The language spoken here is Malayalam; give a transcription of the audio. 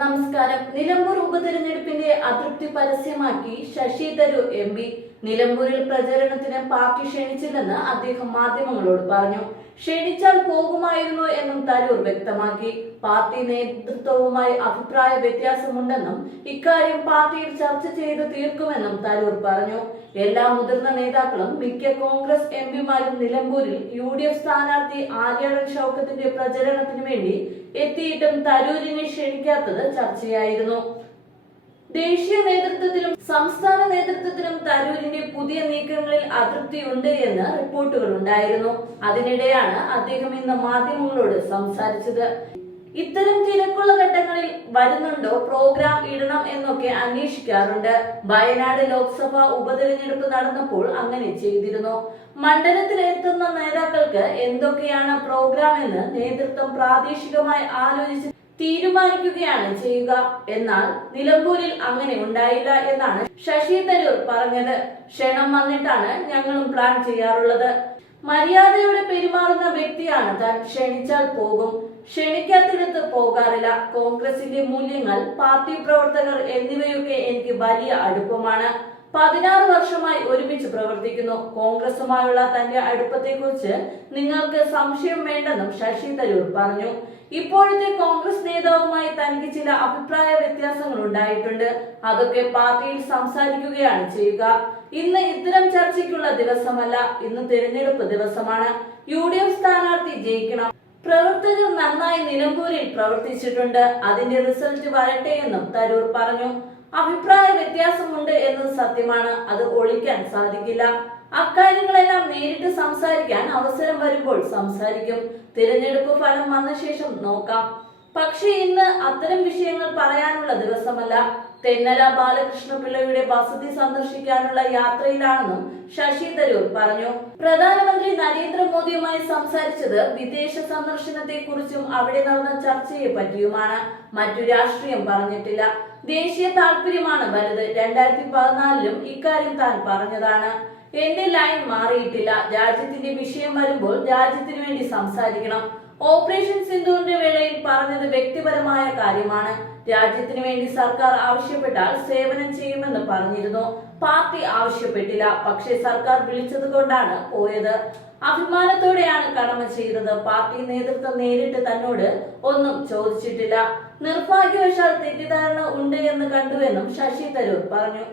നമസ്കാരം. നിലമ്പൂർ ഉപതെരഞ്ഞെടുപ്പിന്റെ അതൃപ്തി പരസ്യമാക്കി ശശി തരൂർ എം പി. നിലമ്പൂരിൽ പ്രചരണത്തിന് പാർട്ടി ക്ഷണിച്ചില്ലെന്ന് അദ്ദേഹം മാധ്യമങ്ങളോട് പറഞ്ഞു. ക്ഷണിച്ചാൽ പോകുമായിരുന്നു എന്നും തരൂർ വ്യക്തമാക്കി. പാർട്ടി നേതൃത്വവുമായി അഭിപ്രായ വ്യത്യാസമുണ്ടെന്നും ഇക്കാര്യം പാർട്ടിയിൽ ചർച്ച ചെയ്ത് തീർക്കുമെന്നും തരൂർ പറഞ്ഞു. എല്ലാ മുതിർന്ന നേതാക്കളും മിക്ക കോൺഗ്രസ് എം പിമാരും നിലമ്പൂരിൽ യു ഡി എഫ് സ്ഥാനാർത്ഥി ആര്യാടൻ ഷൗക്കത്തിന്റെ പ്രചരണത്തിന് വേണ്ടി എത്തിയിട്ടും തരൂരിനെ ക്ഷണിക്കാത്തത് ചർച്ചയായിരുന്നു. ദേശീയ നേതൃത്വത്തിലും സംസ്ഥാന തരൂരിന്റെ പുതിയ നീക്കങ്ങളിൽ അതൃപ്തിയുണ്ട് എന്ന് റിപ്പോർട്ടുകൾ ഉണ്ടായിരുന്നു. അതിനിടെയാണ് അദ്ദേഹം ഇന്ന് മാധ്യമങ്ങളോട് സംസാരിച്ചത്. ഇത്തരം തിരക്കുള്ള ഘട്ടങ്ങളിൽ വരുന്നുണ്ടോ? പ്രോഗ്രാം ഇടണം എന്നൊക്കെ അന്വേഷിക്കാറുണ്ട്. വയനാട് ലോക്സഭാ ഉപതെരഞ്ഞെടുപ്പ് നടന്നപ്പോൾ അങ്ങനെ ചെയ്തിരുന്നു. മണ്ഡലത്തിൽ എത്തുന്ന നേതാക്കൾക്ക് എന്തൊക്കെയാണ് പ്രോഗ്രാം എന്ന് നേതൃത്വം പ്രാദേശികമായി ആലോചിച്ച് തീരുമാനിക്കുകയാണ് ചെയ്യുക. എന്നാൽ നിലമ്പൂരിൽ അങ്ങനെ ഉണ്ടായില്ല എന്നാണ് ശശി തരൂർ പറഞ്ഞത്. ക്ഷണം വന്നിട്ടാണ് ഞങ്ങളും പ്ലാൻ ചെയ്യാറുള്ളത്. മര്യാദയോടെ പെരുമാറുന്ന വ്യക്തിയാണ് താൻ. ക്ഷണിച്ചാൽ പോകും. ക്ഷണിക്കാത്തിടത്ത് പോകാറില്ല. കോൺഗ്രസിന്റെ മൂല്യങ്ങൾ പാർട്ടി പ്രവർത്തകർ എന്നിവയൊക്കെ എനിക്ക് വലിയ അടുപ്പമാണ്. പതിനാറ് വർഷമായി ഒരുമിച്ച് പ്രവർത്തിക്കുന്നു. കോൺഗ്രസുമായുള്ള തന്റെ അടുപ്പത്തെക്കുറിച്ച് നിങ്ങൾക്ക് സംശയം വേണ്ടെന്നും ശശി തരൂർ പറഞ്ഞു. ഇപ്പോഴത്തെ കോൺഗ്രസ് നേതാവുമായി തനിക്ക് ചില അഭിപ്രായ വ്യത്യാസങ്ങൾ ഉണ്ടായിട്ടുണ്ട്. അതൊക്കെ പാർട്ടിയിൽ സംസാരിക്കുകയാണ് ചെയ്യുക. ഇന്ന് ഇത്തരം ചർച്ചയ്ക്കുള്ള ദിവസമല്ല ഇന്ന് തിരഞ്ഞെടുപ്പ് ദിവസമാണ്. യു ഡി എഫ് സ്ഥാനാർത്ഥി ജയിക്കണം. പ്രവർത്തകർ നന്നായി നിലമ്പൂരിൽ പ്രവർത്തിച്ചിട്ടുണ്ട്. അതിന്റെ റിസൾട്ട് വരട്ടെ എന്നും തരൂർ പറഞ്ഞു. അഭിപ്രായ വ്യത്യാസമുണ്ട് എന്നത് സത്യമാണ്. അത് ഒളിക്കാൻ സാധിക്കില്ല. അക്കാര്യങ്ങളെല്ലാം നേരിട്ട് സംസാരിക്കാൻ അവസരം വരുമ്പോൾ സംസാരിക്കും. തിരഞ്ഞെടുപ്പ് ഫലം വന്ന ശേഷം നോക്കാം. പക്ഷേ ഇന്ന് അത്തരം വിഷയങ്ങൾ പറയാനുള്ള ദിവസമല്ല. തെന്നല ബാലകൃഷ്ണപിള്ളയുടെ വസതി സന്ദർശിക്കാനുള്ള യാത്രയിലാണെന്നും ശശി തരൂർ പറഞ്ഞു. പ്രധാനമന്ത്രി നരേന്ദ്രമോദിയുമായി സംസാരിച്ചത് വിദേശ സന്ദർശനത്തെ കുറിച്ചും അവിടെ നടന്ന ചർച്ചയെ പറ്റിയുമാണ്. മറ്റു രാഷ്ട്രീയം പറഞ്ഞിട്ടില്ല. ദേശീയ താല്പര്യമാണ് വലുത്. രണ്ടായിരത്തി പതിനാലിലും ഇക്കാര്യം താൻ പറഞ്ഞതാണ്. എന്റെ ലൈൻ മാറിയിട്ടില്ല. രാജ്യത്തിന്റെ വിഷയം വരുമ്പോൾ രാജ്യത്തിന് വേണ്ടി സംസാരിക്കണം. ഓപ്പറേഷൻ സിന്ധുവിന്റെ വേളയിൽ പറഞ്ഞത് വ്യക്തിപരമായ കാര്യമാണ്. രാജ്യത്തിന് വേണ്ടി സർക്കാർ ആവശ്യപ്പെട്ടാൽ സേവനം ചെയ്യുമെന്ന് പറഞ്ഞിരുന്നു. പാർട്ടി ആവശ്യപ്പെട്ടില്ല. പക്ഷേ സർക്കാർ വിളിച്ചത് കൊണ്ടാണ് പോയത്. അഭിമാനത്തോടെയാണ് കടമ ചെയ്തത്. പാർട്ടി നേതൃത്വം നേരിട്ട് തന്നോട് ഒന്നും ചോദിച്ചിട്ടില്ല. നിർഭാഗ്യവശാൽ തെറ്റിദ്ധാരണ ഉണ്ട് എന്ന് കണ്ടുവെന്നും ശശി തരൂർ പറഞ്ഞു.